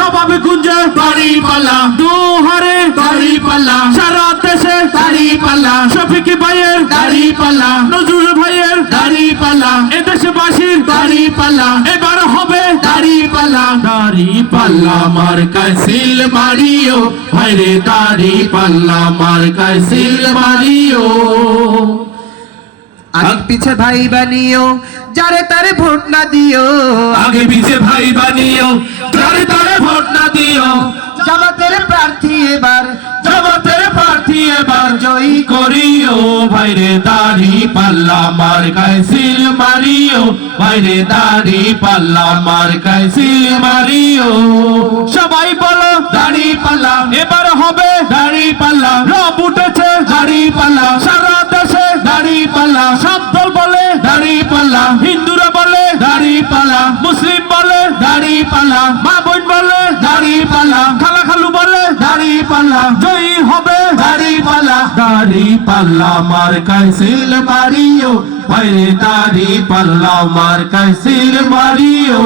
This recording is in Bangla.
নবাবী গুঞ্জে দাড়ি পাল্লা, দুহারে দাড়ি পাল্লা, সারা দেশে দাড়ি পাল্লা, শফিকি ভাইয়ের দাড়ি পাল্লা, নজরুল ভাইয়ের দাড়ি পাল্লা, এ দেশবাসীর দাড়ি পাল্লা, এবার হবে দাড়ি পাল্লা। দাড়ি পাল্লা মার্কায় সিল মারিও, ভাইরে দাড়ি পাল্লা মার্কায় সিল মারিও। আগে পিছে ভাই বানিও, যারে তারে ভোট না দিও। আগে পিছে ভাই বানিও, যারে তারে ভোট না দিও। জামাতের প্রার্থী এবার, জামাতের প্রার্থী এবার জয়ী করিও, ভাইরে দাড়ি পাল্লা মার্কায় সিল মারিও, ভাইরে দাড়ি পাল্লা মার্কায় সিল মারিও। সবাই বলো দাড়ি পাল্লা, এবার হবে দাড়ি পাল্লা। রব উঠেছে দাড়ি পাল্লা, সারা দেশে দাড়ি পাল্লা। সব দল বলে দাড়ি পাল্লা, হিন্দুরা বলে দাড়ি পাল্লা, মুসলিম বলে দাড়ি পাল্লা, মা বোন বলে দাড়ি পাল্লা, খালা খালু বলে দাড়ি পাল্লা। জয়ী হবে দাড়ি পাল্লা, দাড়ি পাল্লা মার্কায় সিল মারিও, ভাইরে দাড়ি পাল্লা মার্কায় সিল মারিও।